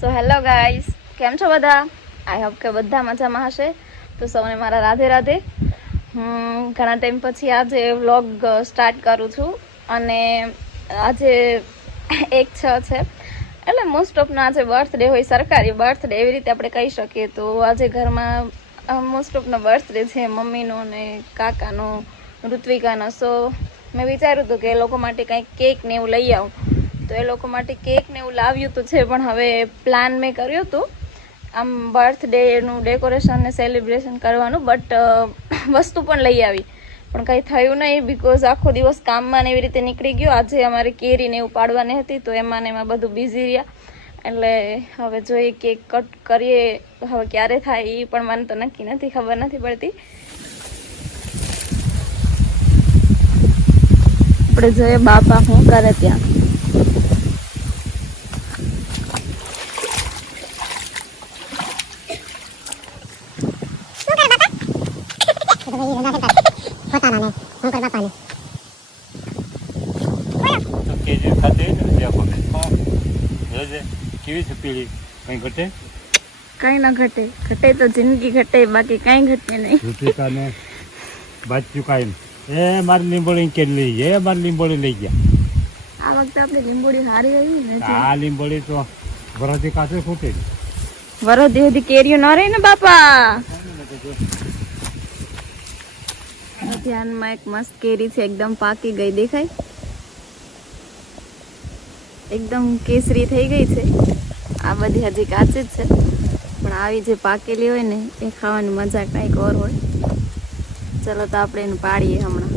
So hello guys, કેમ છો બધા? આઈ હોપ કે બધા મજામાં હશે. તો સૌને મારા રાધે રાધે. ઘણા ટાઈમ પછી આજે વ્લોગ સ્ટાર્ટ કરું છું અને આજે 1/6 છે, એટલે મોસ્ટ ઓફનો આજે બર્થડે હોય, સરકારી બર્થડે એવી રીતે આપણે કહી શકીએ. તો આજે ઘરમાં મોસ્ટ ઓફનો બર્થડે છે, મમ્મીનો ને કાકાનો, ઋત્વિકાનો. સો મેં વિચાર્યું હતું કે એ લોકો માટે કંઈક કેક ને એવું લઈ આવું. તો એ લોકો માટે કેક ને એવું લાવ્યું તો છે, પણ હવે પ્લાન મેં કર્યું હતું આમ બર્થડેનું ડેકોરેશન ને સેલિબ્રેશન કરવાનું, બટ વસ્તુ પણ લઈ આવી પણ કંઈ થયું નહીં, બિકોઝ આખો દિવસ કામમાં ને એવી રીતે નીકળી ગયો. આજે અમારે કેરી ને એવું પાડવાની હતી તો એમાં ને એમાં બધું બિઝી રહ્યા. એટલે હવે જોઈએ કેક કટ કરીએ, હવે ક્યારે થાય એ પણ મને તો નક્કી નથી, ખબર નથી પડતી. આપણે જોઈએ બાપા શું કરે ત્યાં. કઈ ના ઘટે, ઘટે તો જિંદગી ઘટે, બાકી કઈ ઘટે નહીં. ઋતિકાને બાજુ કાયમ એ મારી લીંબોળી કેટલી એ મારી લીંબોળી લઈ ગયા. આ વખતે આપણે લીંબોડી હારી આવી ને, આ લીંબોળી તો વરદી કાચે ફૂટે, વરદી સુધી કેરીઓ ન રહી ને બાપા. ધ્યાનમાં એક મસ્ત કેરી છે, એકદમ પાકી ગઈ, દેખાય એકદમ કેસરી થઈ ગઈ છે. આ બધી હજી કાચી જ છે, પણ આવી જે પાકેલી હોય ને એ ખાવાની મજા કંઈક ઓર હોય. ચલો તો આપણે એને પાડીએ હમણાં.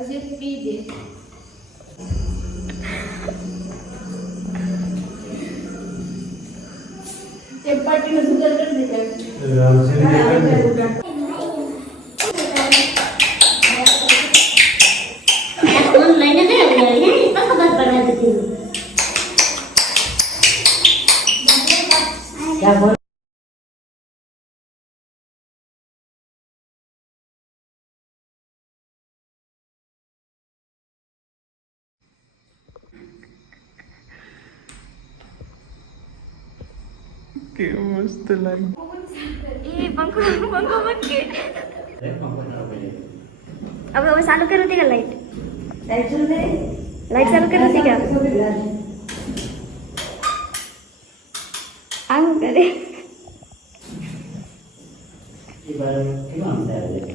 અજી પી દે. એક પાર્ટીનો સુગર કરી દે. ઓનલાઈન ને ખબર પડે છે. क्या बोल કે મસ્ત લાગે. એ પંખો પંખો મત કે. अब वो चालू कर देगा लाइट. लाइट चालू करे. लाइट चालू कर देगा. आंग करे. ये बार क्यों आता है?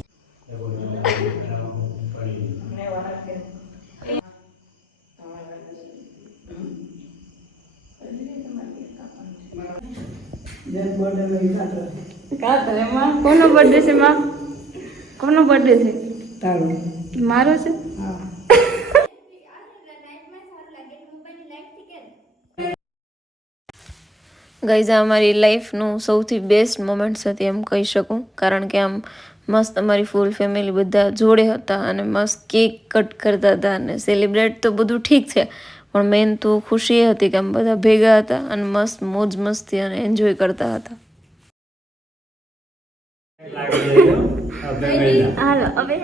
કોનો બર્થડે છે માં? કોનો બર્થડે છે? તારો. મારો છે? હા. ગાઈઝ, આ અમારી લાઈફનું સૌથી બેસ્ટ મોમેન્ટ્સ હતી એમ કહી શકું, કારણ કે આમ મસ્ત અમારી ફૂલ ફેમિલી બધા જોડે હતા અને મસ્ત કેક કટ કરતા હતા અને સેલિબ્રેટ તો બધું ઠીક છે, પણ મેન તો ખુશી એ હતી કે આમ બધા ભેગા હતા અને મસ્ત મોજ મસ્તી અને એન્જોય કરતા હતા. હાલો હવે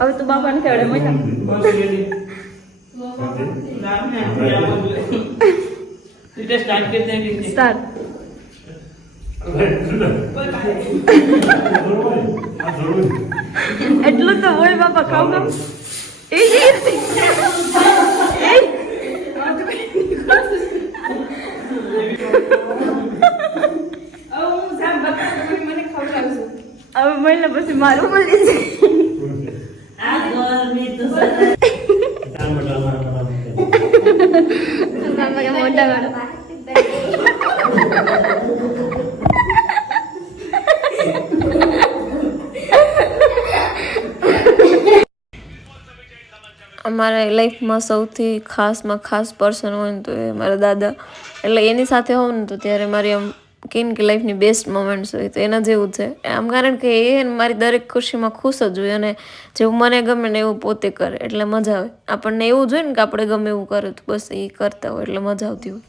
હવે તો બાપાને કેવડે મજા સ્ટાર્ટ. એટલું તો હોય બાપા, ખાવ ખાવ. બોલ ને પછી મારું બોલી છે મોટા અમારા લાઈફમાં સૌથી ખાસમાં ખાસ પર્સન હોય ને તો એ મારા દાદા. એટલે એની સાથે હોઉં ને તો ત્યારે મારી આમ કે લાઈફની બેસ્ટ મોમેન્ટ્સ હોય તો એના જેવું છે આમ. કારણ કે એ મારી દરેક ખુશીમાં ખુશ જ હોય અને જેવું મને ગમે ને એવું પોતે કરે એટલે મજા આવે. આપણને એવું જોઈએ ને કે આપણે ગમે એવું કરે તો બસ એ કરતા હોય એટલે મજા આવતી હોય.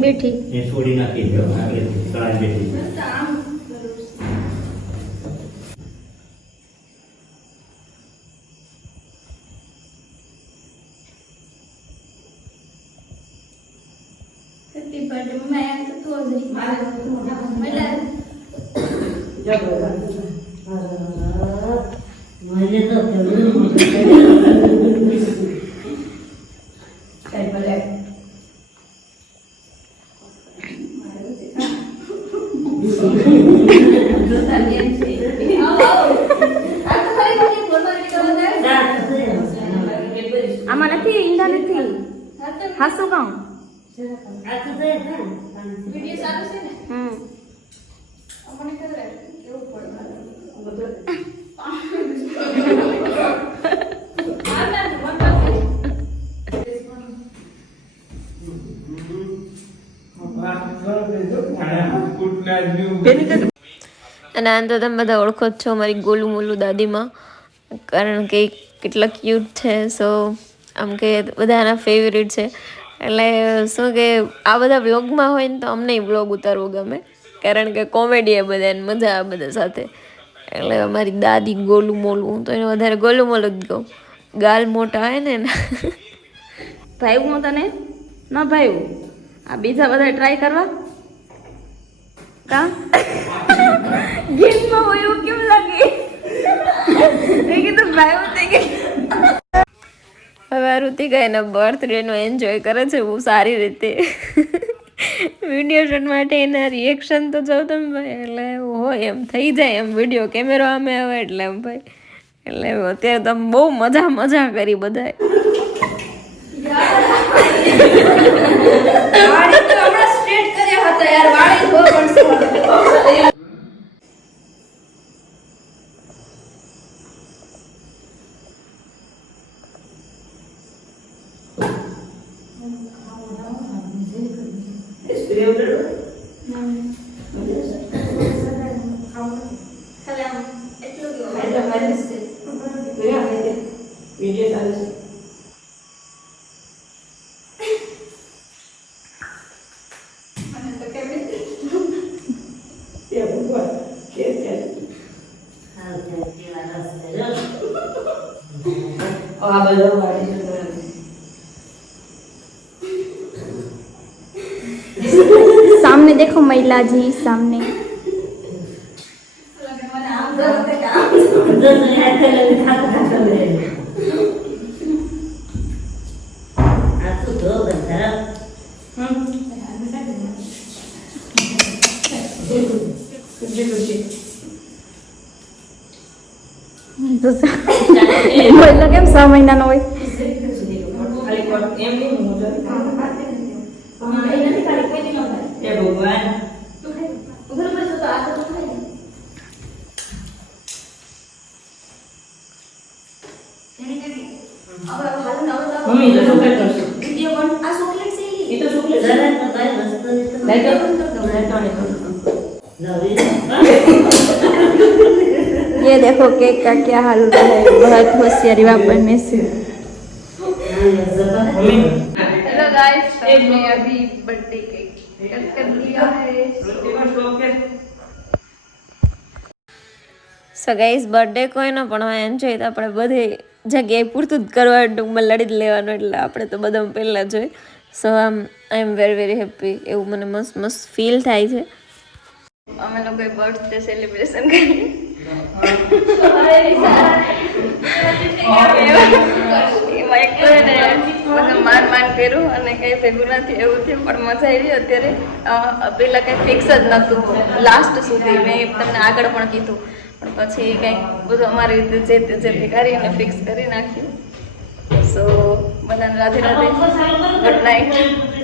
બેઠી છોડી નાખી બેઠી આમાં નથી ઈંડા નથી હાસું કામ અને આમ તો તમે બધા ઓળખો જ છો મારી ગોલું મોલું દાદીમાં. કારણ કે કેટલા ક્યુટ છે. સો આમ કે બધાના ફેવરેટ છે. એટલે શું કે આ બધા વ્લોગમાં હોય ને તો અમને વ્લોગ ઉતારવો ગમે. કારણ કે કોમેડી એ બધાને મજા આવે બધા સાથે. એટલે અમારી દાદી ગોલું મોલું તો એને વધારે ગોલું મોલું જ કહું. ગાલ મોટા હોય ને ભાઈ હું તને ન ભાઈ આ બીજા બધા ટ્રાય કરવા કા ગેમમાં હોય એવું કેમ લાગે એ કીધું ભાઈ થઈ ગઈ. હવે ઋતિકા એના બર્થડેનો એન્જોય કરે છે બહુ સારી રીતે. વિડીયો શૂટ માટે એના રિએક્શન તો જો તમે ભાઈ એટલે હોય એમ થઈ જાય એમ વિડીયો કેમેરો આમે આવે એટલે એમ ભાઈ. એટલે અત્યારે તમે બહુ મજા કરી બધાએ. सामने देखो महिला जी सामने महिला केम 6 महीना नो ये देखो केक का क्या हाल हो रहा है. बहुत होशियारी वापरने से. हेलो गाइस, हमने अभी बर्थडे केक कट कर लिया है. સો ગાઈસ બર્થડે કોઈનો પણ હોય એન્જોય તો આપણે બધી જગ્યાએ પૂરતું જ કરવાનું, ટૂંકમાં લડી જ લેવાનું. એટલે આપણે તો બધા પહેલાં જોઈએ. સો આઈ એમ વેરી હેપી. એવું મને મસ્ત ફીલ થાય છે. અમે લોકોએ બર્થડે સેલિબ્રેશન કરી એમાં એક તો એને મને માન કર્યું અને કંઈ ભેગું નથી એવું થયું, પણ મજા આવી અત્યારે. પહેલાં કંઈ ફિક્સ જ નહોતું લાસ્ટ સુધી, મેં તમને આગળ પણ કીધું, પણ પછી કંઈક બધું અમારી રીતે જે કરીને ફિક્સ કરી નાખ્યું. સો બધાને રાધે રાધે, ગુડ નાઇટ.